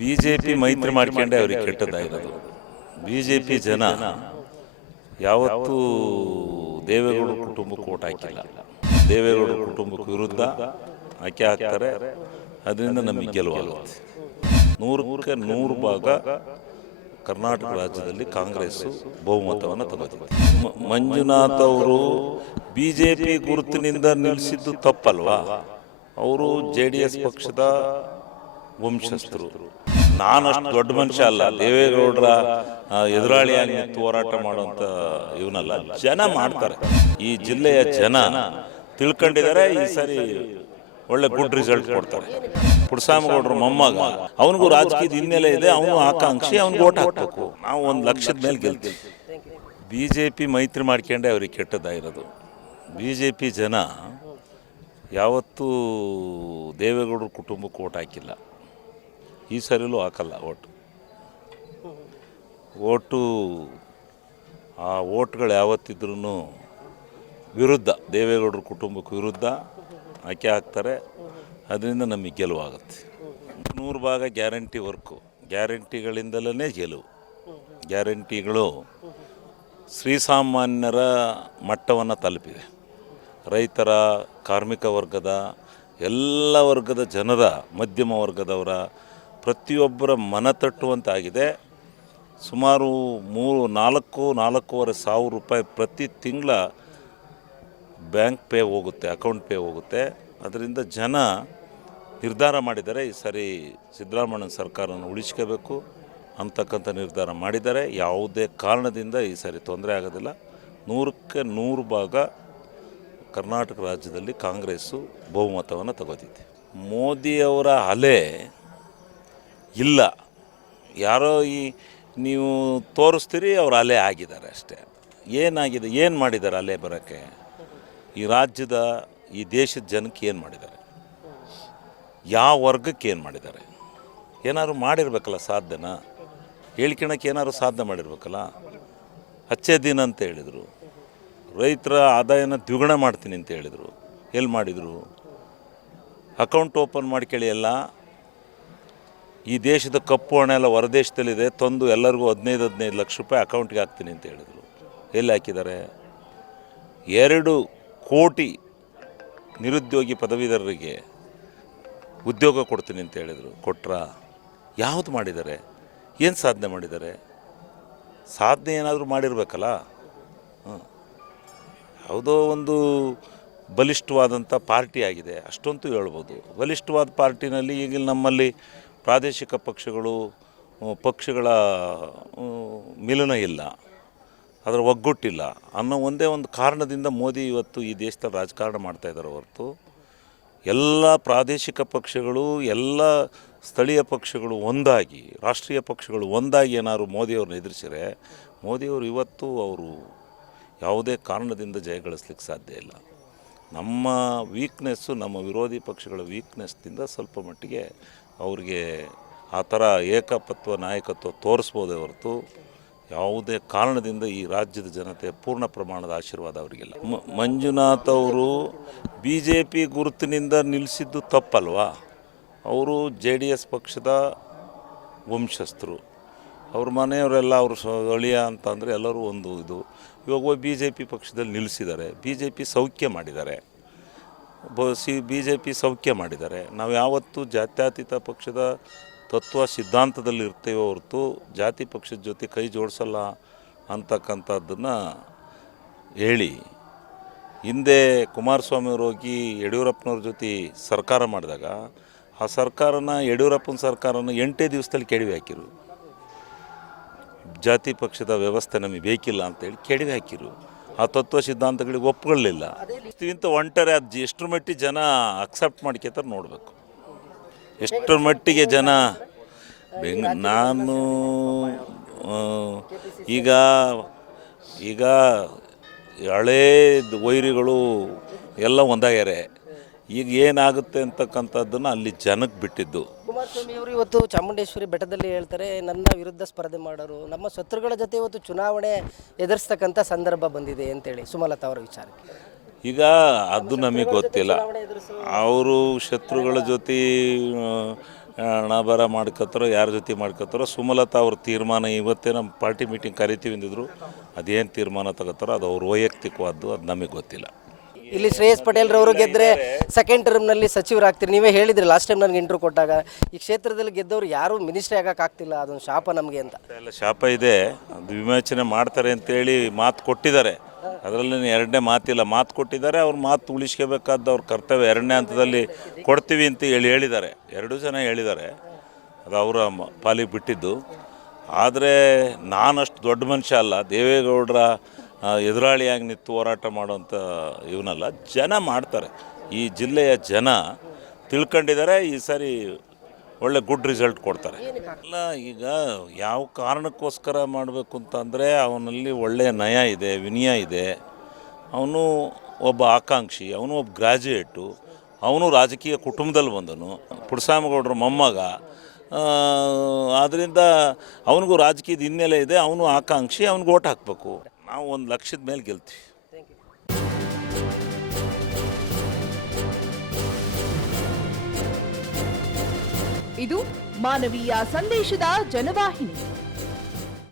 B J P ಮೈತ್ರಿ ಮಾಡ್ಕೊಂಡೆ ಅವ್ರಿಗೆ ಕೆಟ್ಟದ್ದಾಗಿರೋದು ಬಿ ಜೆ ಪಿ ಜನ ಯಾವತ್ತೂ ದೇವೇಗೌಡ ಕುಟುಂಬಕ್ಕೆ ಓಟ್ ಹಾಕಿಲ್ಲ. ದೇವೇಗೌಡ ಕುಟುಂಬಕ್ಕೆ ವಿರುದ್ಧ ಆಕೆ ಹಾಕ್ತಾರೆ. ಅದರಿಂದ ನಮಗೆ ಗೆಲುವಾಗುತ್ತೆ ನೂರಕ್ಕೆ ನೂರು ಭಾಗ ಕರ್ನಾಟಕ ರಾಜ್ಯದಲ್ಲಿ ಕಾಂಗ್ರೆಸ್ಸು ಬಹುಮತವನ್ನು ತಗೋತಿದೆ. ಮಂಜುನಾಥ್ ಅವರು ಬಿ ಜೆ ಪಿ ಗುರುತಿನಿಂದ ನಿಲ್ಲಿಸಿದ್ದು ತಪ್ಪಲ್ವಾ? ಅವರು ಜೆ ಡಿ ಎಸ್ ಪಕ್ಷದ ವಂಶಸ್ಥರು. ನಾನಷ್ಟು ದೊಡ್ಡ ಮನುಷ್ಯ ಅಲ್ಲ, ದೇವೇಗೌಡರ ಎದುರಾಳಿಯಾಗಿ ನಿಂತು ಹೋರಾಟ ಮಾಡುವಂತ ಇವನಲ್ಲ. ಜನ ಮಾಡ್ತಾರೆ. ಈ ಜಿಲ್ಲೆಯ ಜನ ತಿಳ್ಕೊಂಡಿದ್ದಾರೆ, ಈ ಸರಿ ಒಳ್ಳೆ ಗುಡ್ ರಿಸಲ್ಟ್ ಕೊಡ್ತಾರೆ. ಪುಡ್ಸಾಮಗೌಡ್ರ ಮೊಮ್ಮಗ, ಅವನಿಗೂ ರಾಜಕೀಯದ ಹಿನ್ನೆಲೆ ಇದೆ, ಅವನು ಆಕಾಂಕ್ಷಿ, ಅವ್ನಿಗೆ ಓಟ್ ಹಾಕ್ಬೇಕು. ನಾವು ಒಂದು ಲಕ್ಷದ ಮೇಲೆ ಗೆಲ್ತೀವಿ. ಬಿ ಜೆ ಪಿ ಮೈತ್ರಿ ಮಾಡ್ಕೊಂಡೆ ಅವ್ರಿಗೆ ಕೆಟ್ಟದ್ದಾಗಿರೋದು ಬಿ ಜೆ ಪಿ ಜನ ಯಾವತ್ತೂ ದೇವೇಗೌಡರ ಕುಟುಂಬಕ್ಕೆ ಓಟ್ ಹಾಕಿಲ್ಲ. ಈ ಸರಿಲೂ ಹಾಕಲ್ಲ ಓಟು. ಓಟು, ಆ ಓಟ್ಗಳು ಯಾವತ್ತಿದ್ರೂ ವಿರುದ್ಧ, ದೇವೇಗೌಡರ ಕುಟುಂಬಕ್ಕೆ ವಿರುದ್ಧ ಆಕೆ ಹಾಕ್ತಾರೆ ಅದರಿಂದ ನಮಗೆ ಗೆಲುವಾಗುತ್ತೆ. ನೂರು ಭಾಗ ಗ್ಯಾರಂಟಿ ವರ್ಕು. ಗ್ಯಾರಂಟಿಗಳಿಂದಲೇ ಗೆಲುವು. ಗ್ಯಾರಂಟಿಗಳು ಶ್ರೀಸಾಮಾನ್ಯರ ಮಟ್ಟವನ್ನು ತಲುಪಿದೆ ರೈತರ, ಕಾರ್ಮಿಕ ವರ್ಗದ, ಎಲ್ಲ ವರ್ಗದ ಜನರ, ಮಧ್ಯಮ ವರ್ಗದವರ ಪ್ರತಿಯೊಬ್ಬರ ಮನ ತಟ್ಟುವಂತಾಗಿದೆ. ಸುಮಾರು ಮೂರು, ನಾಲ್ಕು, ನಾಲ್ಕೂವರೆ ಸಾವಿರ ರೂಪಾಯಿ ಪ್ರತಿ ತಿಂಗಳ ಬ್ಯಾಂಕ್ ಪೇ ಹೋಗುತ್ತೆ, ಅಕೌಂಟ್ ಪೇ ಹೋಗುತ್ತೆ. ಅದರಿಂದ ಜನ ನಿರ್ಧಾರ ಮಾಡಿದ್ದಾರೆ ಈ ಸರಿ ಸಿದ್ದರಾಮಯ್ಯನ ಸರ್ಕಾರವನ್ನು ಉಳಿಸ್ಕೋಬೇಕು ಅಂತಕ್ಕಂಥ ನಿರ್ಧಾರ ಮಾಡಿದ್ದಾರೆ ಯಾವುದೇ ಕಾರಣದಿಂದ ಈ ಸರಿ ತೊಂದರೆ ಆಗೋದಿಲ್ಲ. ನೂರಕ್ಕೆ ನೂರು ಭಾಗ ಕರ್ನಾಟಕ ರಾಜ್ಯದಲ್ಲಿ ಕಾಂಗ್ರೆಸ್ಸು ಬಹುಮತವನ್ನು ತಗೋತಿದೆ. ಮೋದಿಯವರ ಅಲೆ ಇಲ್ಲ. ಯಾರೋ ಈ ನೀವು ತೋರಿಸ್ತೀರಿ, ಅವ್ರು ಅಲೆ ಆಗಿದ್ದಾರೆ ಅಷ್ಟೇ. ಏನಾಗಿದೆ, ಏನು ಮಾಡಿದ್ದಾರೆ ಅಲೆ ಬರೋಕ್ಕೆ? ಈ ರಾಜ್ಯದ, ಈ ದೇಶದ ಜನಕ್ಕೆ ಏನು ಮಾಡಿದ್ದಾರೆ? ಯಾವ ವರ್ಗಕ್ಕೆ ಏನು ಮಾಡಿದ್ದಾರೆ? ಏನಾದ್ರು ಮಾಡಿರ್ಬೇಕಲ್ಲ ಸಾಧ್ಯನ? ಹೇಳ್ಕೊಳಕ್ಕೆ ಏನಾದ್ರು ಸಾಧನೆ ಮಾಡಿರ್ಬೇಕಲ್ಲ? ಹಚ್ಚೇ ದಿನ ಅಂತ ಹೇಳಿದರು. ರೈತರ ಆದಾಯನ ದ್ವಿಗುಣ ಮಾಡ್ತೀನಿ ಅಂತ ಹೇಳಿದರು. ಎಲ್ಲಿ ಮಾಡಿದರು? ಅಕೌಂಟ್ ಓಪನ್ ಮಾಡ್ಕೊಳ್ಳಿ ಎಲ್ಲ ಈ ದೇಶದ ಕಪ್ಪು ಹಣ ಎಲ್ಲ ಹೊರದೇಶದಲ್ಲಿದೆ, ತಂದು ಎಲ್ಲರಿಗೂ ಹದಿನೈದು ಹದಿನೈದು ಲಕ್ಷ ರೂಪಾಯಿ ಅಕೌಂಟ್ಗೆ ಹಾಕ್ತೀನಿ ಅಂತ ಹೇಳಿದರು. ಎಲ್ಲಿ ಹಾಕಿದ್ದಾರೆ? ಎರಡು ಕೋಟಿ ನಿರುದ್ಯೋಗಿ ಪದವೀಧರರಿಗೆ ಉದ್ಯೋಗ ಕೊಡ್ತೀನಿ ಅಂತ ಹೇಳಿದರು. ಕೊಟ್ರ? ಯಾವುದು ಮಾಡಿದ್ದಾರೆ? ಏನು ಸಾಧನೆ ಮಾಡಿದ್ದಾರೆ? ಸಾಧನೆ ಏನಾದರೂ ಮಾಡಿರಬೇಕಲ್ಲ. ಯಾವುದೋ ಒಂದು ಬಲಿಷ್ಠವಾದಂಥ ಪಾರ್ಟಿ ಆಗಿದೆ ಅಷ್ಟಂತೂ ಹೇಳ್ಬೋದು. ಬಲಿಷ್ಠವಾದ ಪಾರ್ಟಿನಲ್ಲಿ ಈಗ ನಮ್ಮಲ್ಲಿ ಪ್ರಾದೇಶಿಕ ಪಕ್ಷಗಳು ಪಕ್ಷಗಳ ಮಿಲನ ಇಲ್ಲ, ಅದರ ಒಗ್ಗೊಟ್ಟಿಲ್ಲ ಅನ್ನೋ ಒಂದೇ ಒಂದು ಕಾರಣದಿಂದ ಮೋದಿ ಇವತ್ತು ಈ ದೇಶದಲ್ಲಿ ರಾಜಕಾರಣ ಮಾಡ್ತಾ ಇದ್ದಾರೆ ಹೊರತು. ಎಲ್ಲ ಪ್ರಾದೇಶಿಕ ಪಕ್ಷಗಳು, ಎಲ್ಲ ಸ್ಥಳೀಯ ಪಕ್ಷಗಳು ಒಂದಾಗಿ, ರಾಷ್ಟ್ರೀಯ ಪಕ್ಷಗಳು ಒಂದಾಗಿ ಏನಾದ್ರು ಮೋದಿಯವ್ರನ್ನ ಎದುರಿಸಿದ್ರೆ, ಮೋದಿಯವರು ಇವತ್ತು ಅವರು ಯಾವುದೇ ಕಾರಣದಿಂದ ಜಯಗಳಿಸ್ಲಿಕ್ಕೆ ಸಾಧ್ಯ ಇಲ್ಲ. ನಮ್ಮ ವೀಕ್ನೆಸ್ಸು ನಮ್ಮ ವಿರೋಧಿ ಪಕ್ಷಗಳ ವೀಕ್ನೆಸ್ನಿಂದ ಸ್ವಲ್ಪ ಮಟ್ಟಿಗೆ ಅವ್ರಿಗೆ ಆ ಥರ ಏಕಪತ್ವ ನಾಯಕತ್ವ ತೋರಿಸ್ಬೋದೇ ಹೊರತು ಯಾವುದೇ ಕಾರಣದಿಂದ ಈ ರಾಜ್ಯದ ಜನತೆ ಪೂರ್ಣ ಪ್ರಮಾಣದ ಆಶೀರ್ವಾದ ಅವರಿಗಿಲ್ಲ. ಮಂಜುನಾಥ್ ಅವರು ಬಿ ಜೆ ಪಿ ಗುರುತಿನಿಂದ ನಿಲ್ಲಿಸಿದ್ದು ತಪ್ಪಲ್ವಾ? ಅವರು ಜೆ ಡಿ ಎಸ್ ಪಕ್ಷದ ವಂಶಸ್ಥರು. ಅವ್ರ ಮನೆಯವರೆಲ್ಲ ಅವರು ಅಳಿಯ ಅಂತಂದರೆ ಎಲ್ಲರೂ ಒಂದು ಇದು. ಇವಾಗ ಬಿ ಜೆ ಪಿ ಪಕ್ಷದಲ್ಲಿ ನಿಲ್ಲಿಸಿದ್ದಾರೆ ಬಿ ಜೆ ಪಿ ಸೌಖ್ಯ ಮಾಡಿದ್ದಾರೆ. ಬ, ಸಿ ಬಿ ಜೆ ಪಿ ಸೌಖ್ಯ ಮಾಡಿದ್ದಾರೆ. ನಾವು ಯಾವತ್ತೂ ಜಾತ್ಯತೀತ ಪಕ್ಷದ ತತ್ವ ಸಿದ್ಧಾಂತದಲ್ಲಿ ಇರ್ತೇವೆ ಹೊರತು ಜಾತಿ ಪಕ್ಷದ ಜೊತೆ ಕೈ ಜೋಡಿಸಲ್ಲ ಅಂತಕ್ಕಂಥದ್ದನ್ನು ಹೇಳಿ ಹಿಂದೆ ಕುಮಾರಸ್ವಾಮಿ ಅವರು ಹೋಗಿ ಯಡಿಯೂರಪ್ಪನವ್ರ ಜೊತೆ ಸರ್ಕಾರ ಮಾಡಿದಾಗ ಆ ಸರ್ಕಾರನ, ಯಡಿಯೂರಪ್ಪನ ಸರ್ಕಾರನ ಎಂಟೇ ದಿವಸದಲ್ಲಿ ಕೆಡವಿ ಹಾಕಿರು. ಜಾತಿ ಪಕ್ಷದ ವ್ಯವಸ್ಥೆ ನಮಗೆ ಬೇಕಿಲ್ಲ ಅಂತೇಳಿ ಕೆಡವಿ ಹಾಕಿರು. ಆ ತತ್ವ ಸಿದ್ಧಾಂತಗಳಿಗೆ ಒಪ್ಪಿಕೊಳ್ಳಲಿಲ್ಲ ಇಂಥ ಒಂಟರೆ ಅದು ಎಷ್ಟರ ಮಟ್ಟಿಗೆ ಜನ ಅಕ್ಸೆಪ್ಟ್ ಮಾಡ್ಕೊತಾರೆ ನೋಡಬೇಕು. ಎಷ್ಟರ ಮಟ್ಟಿಗೆ ಜನ ಬೆಂಗ್ ನಾನು ಈಗ ಈಗ ಹಳೇ ವೈರಿಗಳು ಎಲ್ಲ ಒಂದಾಗ್ಯಾರೆ. ಈಗ ಏನಾಗುತ್ತೆ ಅಂತಕ್ಕಂಥದ್ದನ್ನು ಅಲ್ಲಿ ಜನಕ್ಕೆ ಬಿಟ್ಟಿದ್ದು. ಕುಮಾರಸ್ವಾಮಿ ಅವರು ಇವತ್ತು ಚಾಮುಂಡೇಶ್ವರಿ ಬೆಟ್ಟದಲ್ಲಿ ಹೇಳ್ತಾರೆ ನನ್ನ ವಿರುದ್ಧ ಸ್ಪರ್ಧೆ ಮಾಡೋರು ನಮ್ಮ ಶತ್ರುಗಳ ಜೊತೆ ಇವತ್ತು ಚುನಾವಣೆ ಎದುರಿಸ್ತಕ್ಕಂಥ ಸಂದರ್ಭ ಬಂದಿದೆ ಅಂತೇಳಿ ಸುಮಲತಾ ಅವರ ವಿಚಾರಕ್ಕೆ. ಈಗ ಅದು ನಮಗೆ ಗೊತ್ತಿಲ್ಲ. ಅವರು ಶತ್ರುಗಳ ಜೊತೆ ಹಣ ಬರ ಮಾಡ್ಕೋತಾರೋ ಯಾರ ಜೊತೆ ಮಾಡ್ಕೋತಾರೋ ಸುಮಲತಾ ಅವ್ರ ತೀರ್ಮಾನ ಇವತ್ತೇ ನಮ್ಮ ಪಾರ್ಟಿ ಮೀಟಿಂಗ್ ಕರಿತೀವಿ ಅಂದಿದ್ರು ಅದೇನು ತೀರ್ಮಾನ ತಗೋತಾರೋ ಅದು ಅವ್ರ ವೈಯಕ್ತಿಕವಾದ್ದು ಅದು ನಮಗೆ ಗೊತ್ತಿಲ್ಲ. ಇಲ್ಲಿ ಶ್ರೇಯಸ್ ಪಟೇಲ್ ರವರು ಗೆದ್ರೆ ಸೆಕೆಂಡ್ ಟರ್ಮ್ನಲ್ಲಿ ಸಚಿವರಾಗ್ತೀರಿ. ನೀವೇ ಹೇಳಿದ್ರಿ ಲಾಸ್ಟ್ ಟೈಮ್ ನನಗೆ ಇಂಟ್ರೂ ಕೊಟ್ಟಾಗ. ಈ ಕ್ಷೇತ್ರದಲ್ಲಿ ಗೆದ್ದವರು ಯಾರೂ ಮಿನಿಸ್ಟ್ರಿ ಆಗೋಕ್ಕಾಗ್ತಿಲ್ಲ ಅದೊಂದು ಶಾಪ ನಮಗೆ ಅಂತ. ಎಲ್ಲ ಶಾಪ ಇದೆ. ಅದು ವಿಮೋಚನೆ ಮಾಡ್ತಾರೆ ಅಂತೇಳಿ ಮಾತು ಕೊಟ್ಟಿದ್ದಾರೆ. ಅದರಲ್ಲಿ ಎರಡನೇ ಮಾತಿಲ್ಲ. ಮಾತು ಕೊಟ್ಟಿದ್ದಾರೆ ಅವ್ರ ಮಾತು ಉಳಿಸ್ಕೋಬೇಕಾದ ಅವ್ರ ಕರ್ತವ್ಯ. ಎರಡನೇ ಹಂತದಲ್ಲಿ ಕೊಡ್ತೀವಿ ಅಂತ ಹೇಳಿ ಹೇಳಿದ್ದಾರೆ. ಎರಡೂ ಜನ ಹೇಳಿದ್ದಾರೆ. ಅದು ಅವರ ಪಾಲಿಗೆ ಬಿಟ್ಟಿದ್ದು. ಆದರೆ ನಾನಷ್ಟು ದೊಡ್ಡ ಮನುಷ್ಯ ಅಲ್ಲ. ದೇವೇಗೌಡರ ಎದುರಾಳಿಯಾಗಿ ನಿಂತು ಹೋರಾಟ ಮಾಡೋಂಥ ಇವನಲ್ಲ, ಜನ ಮಾಡ್ತಾರೆ. ಈ ಜಿಲ್ಲೆಯ ಜನ ತಿಳ್ಕೊಂಡಿದ್ದಾರೆ, ಈ ಸಾರಿ ಒಳ್ಳೆ ಗುಡ್ ರಿಸಲ್ಟ್ ಕೊಡ್ತಾರೆ. ಎಲ್ಲ ಈಗ ಯಾವ ಕಾರಣಕ್ಕೋಸ್ಕರ ಮಾಡಬೇಕು ಅಂತಂದರೆ ಅವನಲ್ಲಿ ಒಳ್ಳೆಯ ನಯ ಇದೆ, ವಿನಯ ಇದೆ. ಅವನು ಒಬ್ಬ ಆಕಾಂಕ್ಷಿ, ಅವನು ಒಬ್ಬ ಗ್ರ್ಯಾಜುಯೇಟು ಅವನು ರಾಜಕೀಯ ಕುಟುಂಬದಲ್ಲಿ ಬಂದನು, ಪುಡ್ಸಾಮಗೌಡ್ರ ಮೊಮ್ಮಗ. ಆದ್ದರಿಂದ ಅವನಿಗೂ ರಾಜಕೀಯದ ಹಿನ್ನೆಲೆ ಇದೆ, ಅವನು ಆಕಾಂಕ್ಷಿ, ಅವ್ನಿಗೆ ಓಟ್ ಹಾಕಬೇಕು. ನಾವು ಒಂದು ಲಕ್ಷದ ಮೇಲೆ ಗೆಲ್ತೀವಿ. ಇದು ಮಾನವೀಯ ಸಂದೇಶದ ಜನವಾಹಿನಿ.